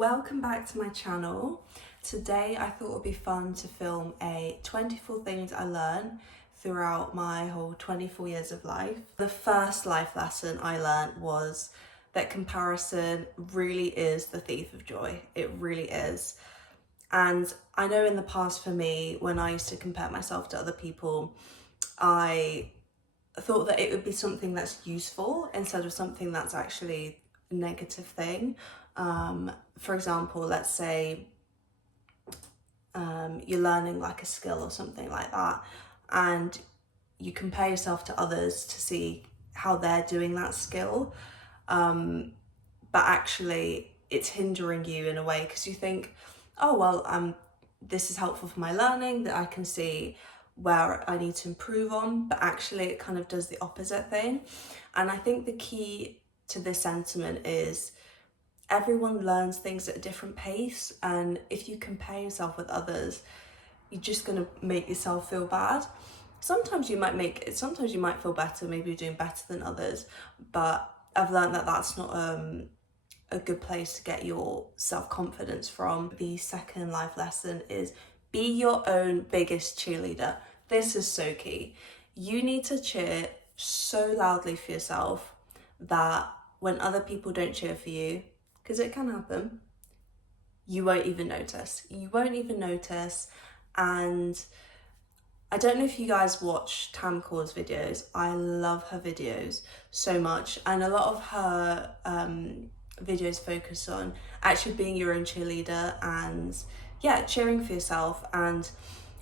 Welcome back to my channel. Today I thought it would be fun to film a 24 things I learned throughout my whole 24 years of life. The first life lesson I learned was that comparison really is the thief of joy. It really is. And I know in the past for me, when I used to compare myself to other people, I thought that it would be something that's useful instead of something that's actually a negative thing. For example, let's say you're learning like a skill or something like that, and you compare yourself to others to see how they're doing that skill, but actually it's hindering you in a way because you think, oh well, this is helpful for my learning, that I can see where I need to improve on, but actually it kind of does the opposite thing. And I think the key to this sentiment is everyone learns things at a different pace, and if you compare yourself with others, you're just going to make yourself feel bad. Sometimes you might feel better, maybe you're doing better than others, but I've learned that that's not a good place to get your self-confidence from. The second life lesson is be your own biggest cheerleader. This is so key. You need to cheer so loudly for yourself that when other people don't cheer for you, because it can happen, you won't even notice. And I don't know if you guys watch Tam Kaur's videos. I love her videos so much, and a lot of her videos focus on actually being your own cheerleader and cheering for yourself. And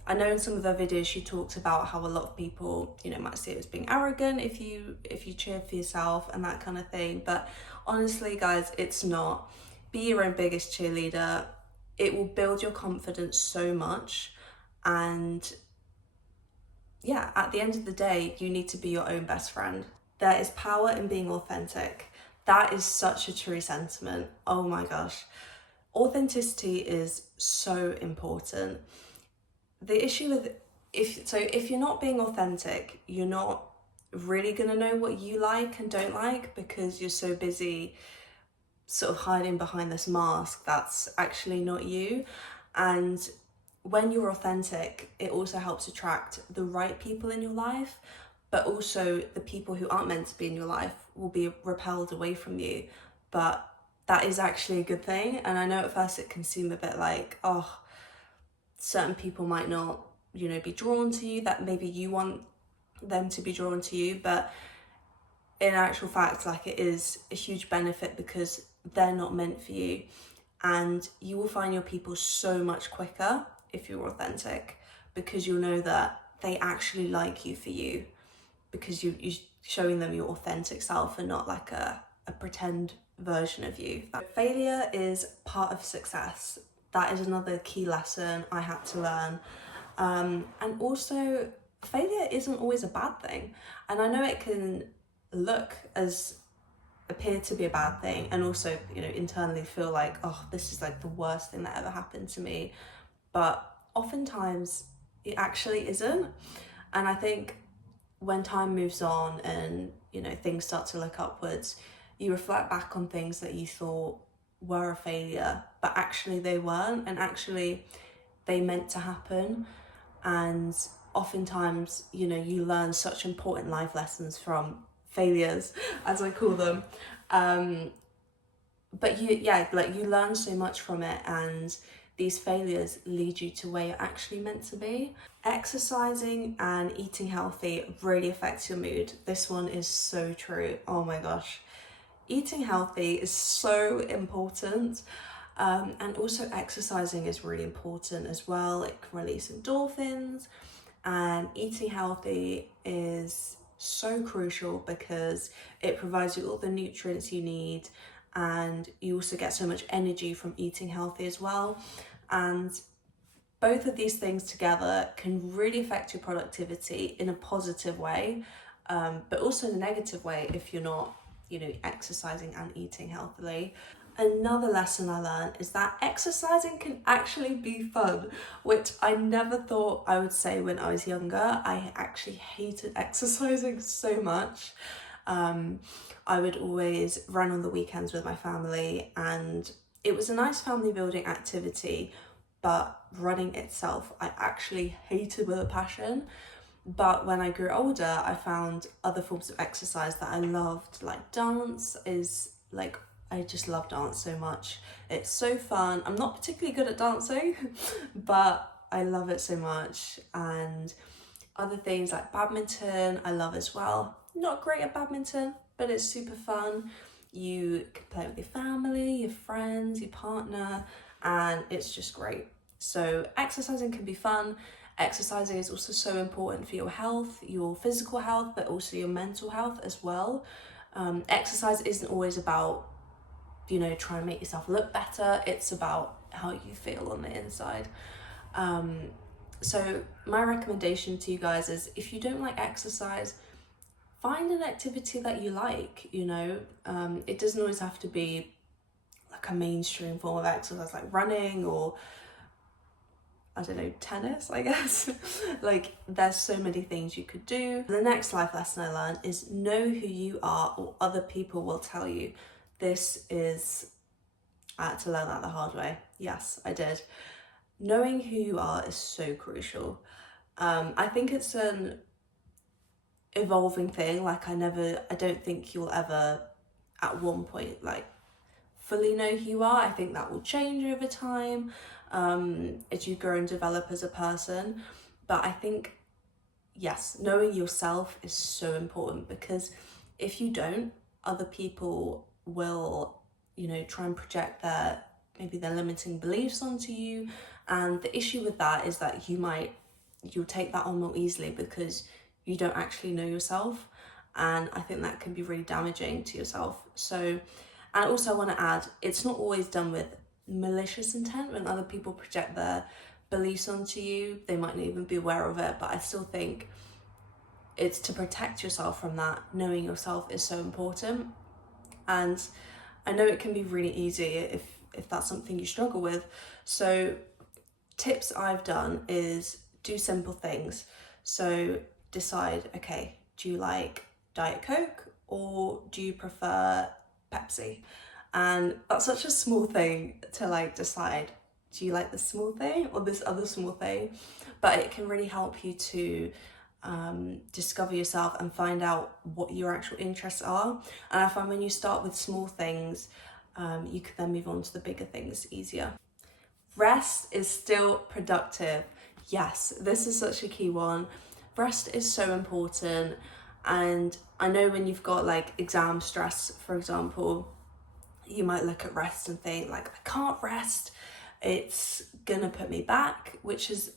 I know in some of her videos she talks about how a lot of people, might see it as being arrogant if you cheer for yourself and that kind of thing. But honestly, guys, it's not. Be your own biggest cheerleader. It will build your confidence so much. And at the end of the day, you need to be your own best friend. There is power in being authentic. That is such a true sentiment. Oh my gosh. Authenticity is so important. The issue with if you're not being authentic, you're not really gonna know what you like and don't like, because you're so busy sort of hiding behind this mask that's actually not you. And when you're authentic, it also helps attract the right people in your life, but also the people who aren't meant to be in your life will be repelled away from you. But that is actually a good thing. And I know at first it can seem a bit like, oh, certain people might not, be drawn to you, that maybe you want them to be drawn to you, but in actual fact, it is a huge benefit because they're not meant for you. And you will find your people so much quicker if you're authentic, because you'll know that they actually like you for you, because you're showing them your authentic self and not like a pretend version of you. Failure is part of success. That is another key lesson I had to learn. And also, failure isn't always a bad thing. And I know it can appear to be a bad thing, and also, internally feel like, oh, this is like the worst thing that ever happened to me. But oftentimes it actually isn't. And I think when time moves on and, things start to look upwards, you reflect back on things that you thought were a failure, but actually they weren't, and actually they meant to happen. And oftentimes, you learn such important life lessons from failures, as I call them. But you learn so much from it, and these failures lead you to where you're actually meant to be. Exercising and eating healthy really affects your mood. This one is so true. Oh my gosh. Eating healthy is so important. And also exercising is really important as well. It can release endorphins, and eating healthy is so crucial because it provides you all the nutrients you need, and you also get so much energy from eating healthy as well. And both of these things together can really affect your productivity in a positive way, but also in a negative way if you're not, exercising and eating healthily. Another lesson I learned is that exercising can actually be fun, which I never thought I would say when I was younger. I actually hated exercising so much. I would always run on the weekends with my family, and it was a nice family building activity, but running itself, I actually hated with a passion. But when I grew older, I found other forms of exercise that I loved, like dance is like, I just love dance so much. It's so fun. I'm not particularly good at dancing, but I love it so much. And other things like badminton, I love as well. Not great at badminton, but it's super fun. You can play with your family, your friends, your partner, and it's just great. So exercising can be fun. Exercising is also so important for your health, your physical health, but also your mental health as well. Exercise isn't always about, you know, trying to make yourself look better. It's about how you feel on the inside. So my recommendation to you guys is, if you don't like exercise, find an activity that you like, you know. It doesn't always have to be like a mainstream form of exercise like running or, I don't know, tennis, I guess. Like, there's so many things you could do. The next life lesson I learned is know who you are, or other people will tell you. I had to learn that the hard way. Yes, I did. Knowing who you are is so crucial. I think it's an evolving thing. Like, I don't think you'll ever at one point like fully know who you are. I think that will change over time as you grow and develop as a person. But I think, yes, knowing yourself is so important, because if you don't, other people will, you know, try and project maybe their limiting beliefs onto you. And the issue with that is that you'll take that on more easily because you don't actually know yourself. And I think that can be really damaging to yourself. So, and also I want to add, it's not always done with malicious intent. When other people project their beliefs onto you, they might not even be aware of it, but I still think it's to protect yourself from that. Knowing yourself is so important. And I know it can be really easy if that's something you struggle with. So tips I've done is do simple things. So decide, okay, do you like Diet Coke or do you prefer Pepsi? And that's such a small thing to like decide, do you like this small thing or this other small thing? But it can really help you to discover yourself and find out what your actual interests are. And I find when you start with small things, you can then move on to the bigger things easier. Rest is still productive. Yes, this is such a key one. Rest is so important. And I know when you've got like exam stress, for example, you might look at rest and think like, I can't rest, it's gonna put me back, which is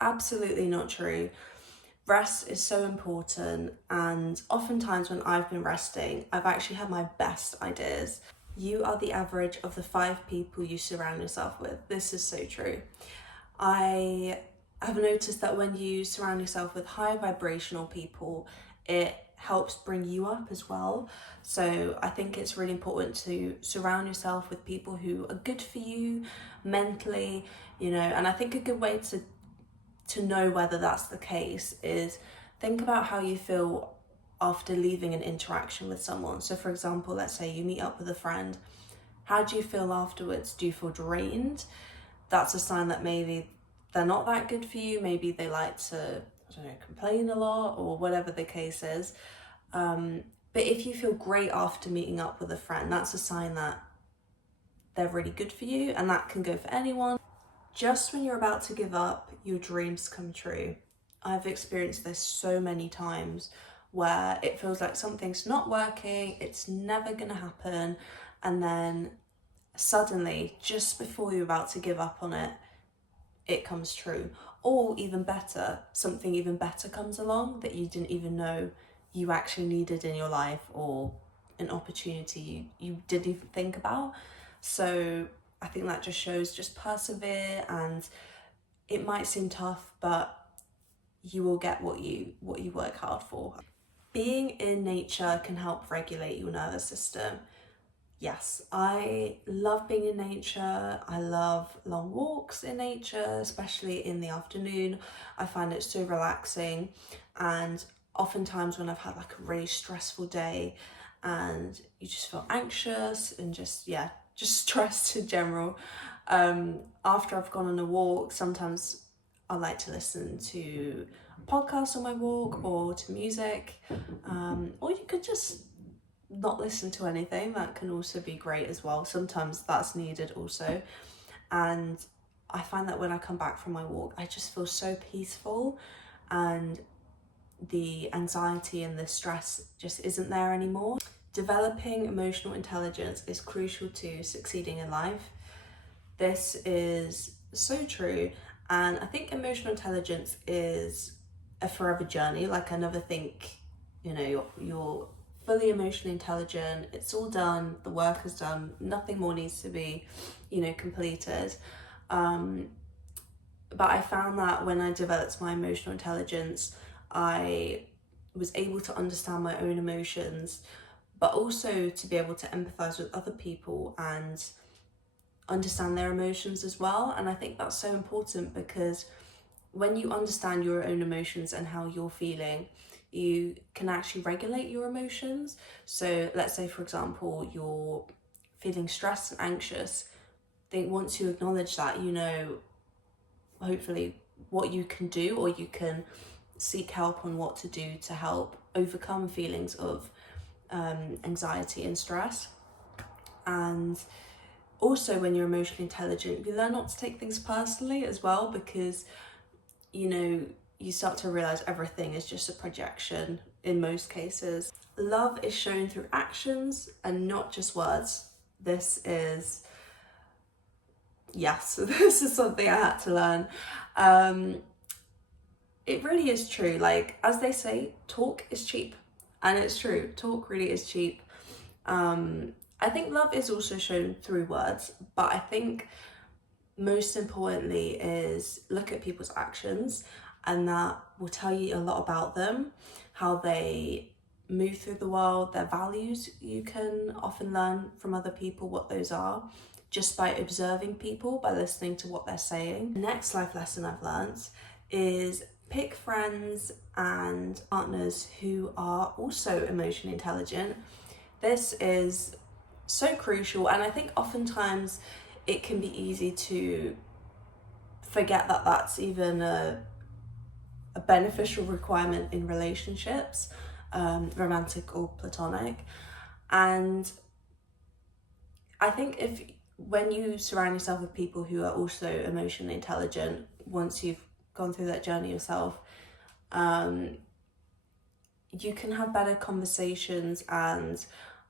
absolutely not true. Rest is so important, and oftentimes when I've been resting, I've actually had my best ideas. You are the average of the 5 people you surround yourself with. This is so true. I have noticed that when you surround yourself with high vibrational people, it helps bring you up as well. So I think it's really important to surround yourself with people who are good for you mentally, you know. And I think a good way to know whether that's the case is think about how you feel after leaving an interaction with someone. So for example, let's say you meet up with a friend. How do you feel afterwards? Do you feel drained? That's a sign that maybe they're not that good for you. Maybe they like to, I don't know, complain a lot or whatever the case is. But if you feel great after meeting up with a friend, that's a sign that they're really good for you, and that can go for anyone. Just when you're about to give up, your dreams come true. I've experienced this so many times where it feels like something's not working, it's never gonna happen, and then suddenly, just before you're about to give up on it, it comes true. Or even better, something even better comes along that you didn't even know you actually needed in your life, or an opportunity you didn't even think about. So I think that just shows, just persevere, and it might seem tough, but you will get what you work hard for. Being in nature can help regulate your nervous system. Yes, I love being in nature. I love long walks in nature, especially in the afternoon. I find it so relaxing. And oftentimes when I've had like a really stressful day and you just feel anxious and just, yeah, just stressed in general. After I've gone on a walk, sometimes I like to listen to a podcast on my walk or to music, or you could just not listen to anything. That can also be great as well. Sometimes that's needed also. And I find that when I come back from my walk, I just feel so peaceful, and the anxiety and the stress just isn't there anymore. Developing emotional intelligence is crucial to succeeding in life. This is so true, and I think emotional intelligence is a forever journey. Like, I never think, you're fully emotionally intelligent, it's all done, the work is done, nothing more needs to be, completed. But I found that when I developed my emotional intelligence, I was able to understand my own emotions, but also to be able to empathize with other people and understand their emotions as well. And I think that's so important, because when you understand your own emotions and how you're feeling, you can actually regulate your emotions. So let's say, for example, you're feeling stressed and anxious. I think once you acknowledge that, hopefully what you can do, or you can seek help on what to do to help overcome feelings of anxiety and stress. And also, when you're emotionally intelligent, you learn not to take things personally as well, because you start to realize everything is just a projection in most cases. Love is shown through actions and not just words. This is something I had to learn. It really is true. Like, as they say, talk is cheap. And it's true, talk really is cheap. I think love is also shown through words, but I think most importantly is look at people's actions, and that will tell you a lot about them, how they move through the world, their values. You can often learn from other people what those are just by observing people, by listening to what they're saying. The next life lesson I've learned is pick friends and partners who are also emotionally intelligent. This is so crucial, and I think oftentimes it can be easy to forget that that's even a beneficial requirement in relationships, romantic or platonic. And I think when you surround yourself with people who are also emotionally intelligent, once you've gone through that journey yourself, you can have better conversations, and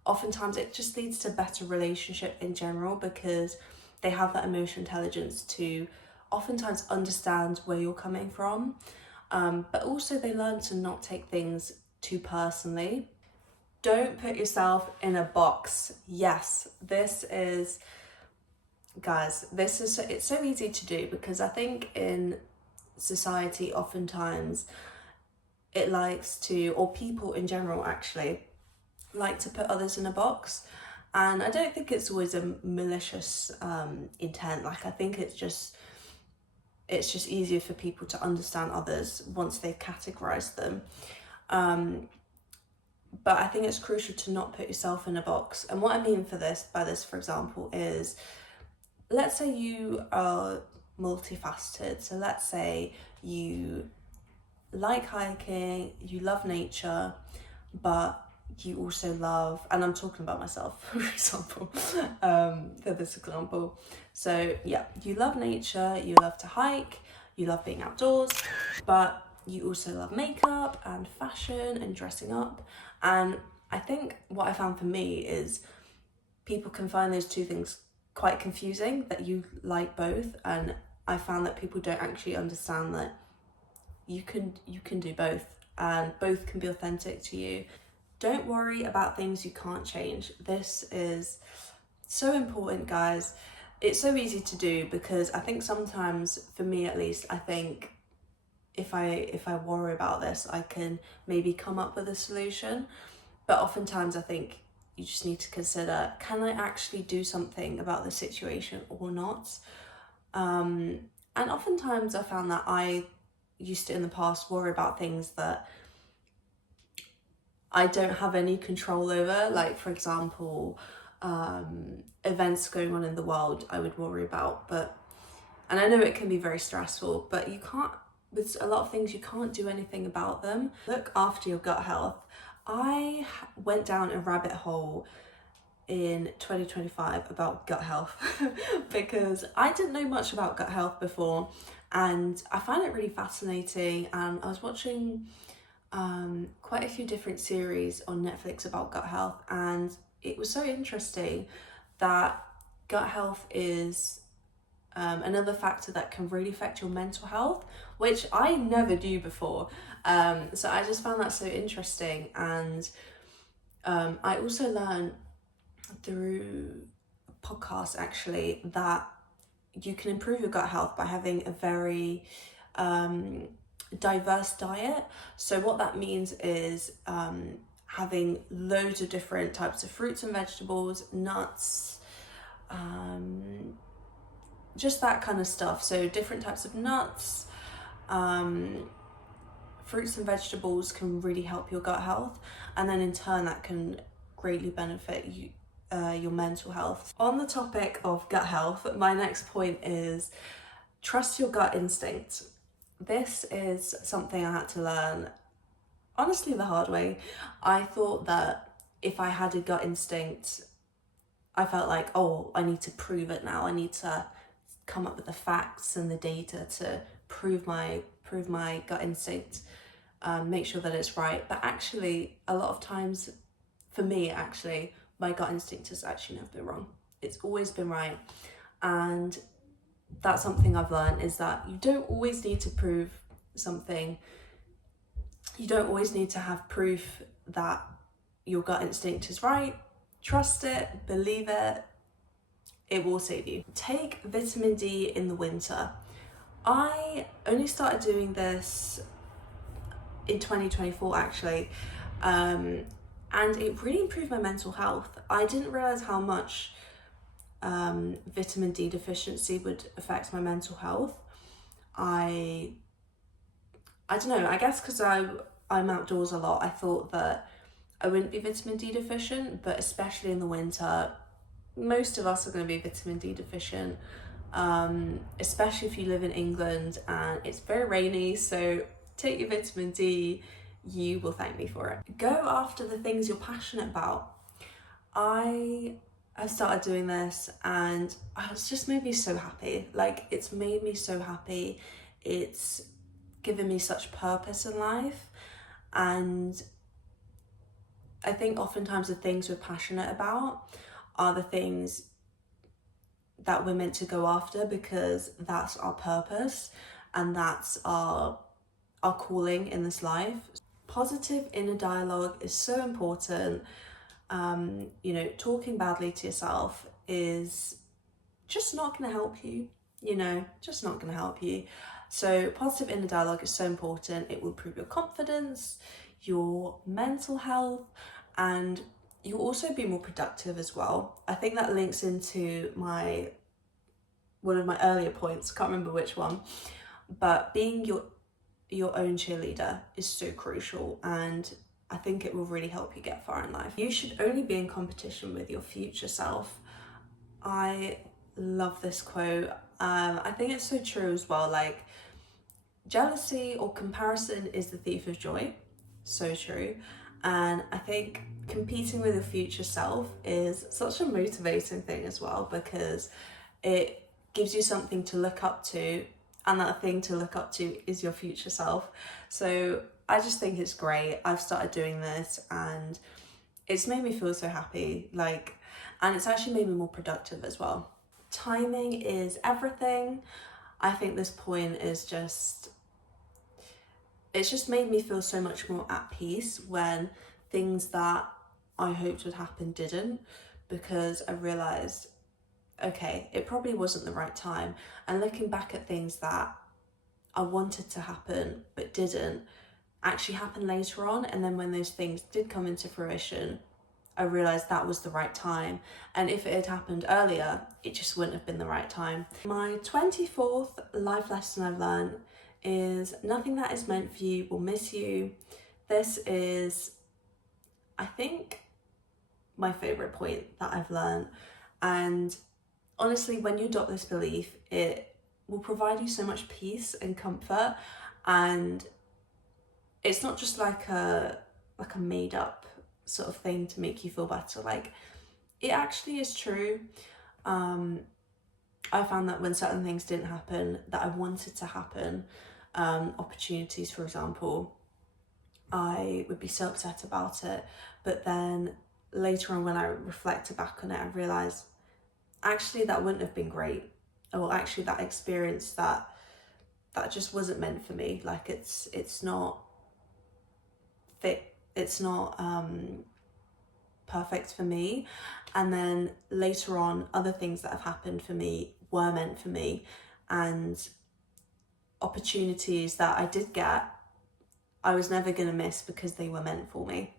oftentimes it just leads to better relationship in general, because they have that emotional intelligence to oftentimes understand where you're coming from, but also they learn to not take things too personally. Don't put yourself in a box. Yes, it's so easy to do, because I think in society oftentimes it likes to, or people in general actually, like to put others in a box. And I don't think it's always a malicious intent. Like, I think it's just easier for people to understand others once they've categorized them. But I think it's crucial to not put yourself in a box. And what I mean by this, for example, is, let's say you are multifaceted. So let's say you like hiking, you love nature, but you also love, and I'm talking about myself, for example, for this example. So yeah, you love nature, you love to hike, you love being outdoors, but you also love makeup and fashion and dressing up. And I think what I found for me is people can find those two things quite confusing, that you like both. And I found that people don't actually understand that you can do both, and both can be authentic to you. Don't worry about things you can't change. This is so important, guys. It's so easy to do, because I think sometimes, for me at least, I think if I worry about this, I can maybe come up with a solution. But oftentimes I think you just need to consider, can I actually do something about the situation or not? And oftentimes I found that I used to, in the past, worry about things that I don't have any control over. Like, for example, events going on in the world I would worry about. And I know it can be very stressful, but you can't, with a lot of things, you can't do anything about them. Look after your gut health. I went down a rabbit hole in 2025 about gut health because I didn't know much about gut health before, and I find it really fascinating. And I was watching quite a few different series on Netflix about gut health, and it was so interesting that gut health is another factor that can really affect your mental health, which I never knew before. So I just found that so interesting. And I also learned through a podcast actually that you can improve your gut health by having a very diverse diet. So what that means is having loads of different types of fruits and vegetables, nuts, just that kind of stuff. So different types of nuts, fruits and vegetables can really help your gut health, and then in turn that can greatly benefit you, your mental health. On the topic of gut health, my next point is trust your gut instinct. This is something I had to learn, honestly, the hard way. I thought that if I had a gut instinct, I felt like, oh, I need to prove it now. I need to come up with the facts and the data to prove my gut instinct, make sure that it's right. But actually, a lot of times, for me, actually, my gut instinct has actually never been wrong. It's always been right. And that's something I've learned, is that you don't always need to prove something. You don't always need to have proof that your gut instinct is right. Trust it, believe it. It will save you. Take vitamin D in the winter. I only started doing this in 2024 actually, and it really improved my mental health. I didn't realize how much vitamin D deficiency would affect my mental health. I don't know, I guess because I'm outdoors a lot, I thought that I wouldn't be vitamin D deficient, but especially in the winter, most of us are going to be vitamin D deficient, especially if you live in England and it's very rainy. So take your vitamin D, you will thank me for it. Go after the things you're passionate about. I have started doing this and it's just made me so happy. Like, it's made me so happy. It's given me such purpose in life. And I think oftentimes the things we're passionate about are the things that we're meant to go after, because that's our purpose and that's our calling in this life. Positive inner dialogue is so important. Talking badly to yourself is just not going to help you, just not going to help you. So positive inner dialogue is so important. It will improve your confidence, your mental health, and you'll also be more productive as well. I think that links into one of my earlier points, can't remember which one, but being your own cheerleader is so crucial, and I think it will really help you get far in life. You should only be in competition with your future self. I love this quote. I think it's so true as well. Like, jealousy or comparison is the thief of joy. So true. And I think competing with your future self is such a motivating thing as well, because it gives you something to look up to, and that thing to look up to is your future self. So I just think it's great. I've started doing this and it's made me feel so happy, and it's actually made me more productive as well. Timing is everything. I think this point is it's just made me feel so much more at peace when things that I hoped would happen didn't, because I realised, okay, it probably wasn't the right time. And looking back at things that I wanted to happen but didn't actually happen later on, and then when those things did come into fruition, I realised that was the right time. And if it had happened earlier, it just wouldn't have been the right time. My 24th life lesson I've learned is nothing that is meant for you will miss you. This is, I think, my favourite point that I've learned. And honestly, when you adopt this belief, it will provide you so much peace and comfort, and it's not just like a made up sort of thing to make you feel better. Like, it actually is true. I found that when certain things didn't happen that I wanted to happen, opportunities, for example, I would be so upset about it. But then later on, when I reflected back on it, I realised actually that wouldn't have been great. Or actually that experience, that just wasn't meant for me. Like, it's not fit, it's not perfect for me. And then later on, other things that have happened for me were meant for me, and opportunities that I did get, I was never going to miss because they were meant for me.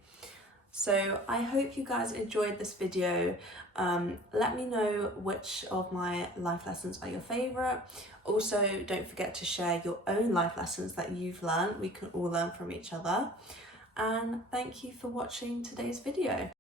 So I hope you guys enjoyed this video. Let me know which of my life lessons are your favourite. Also, don't forget to share your own life lessons that you've learned. We can all learn from each other. And thank you for watching today's video.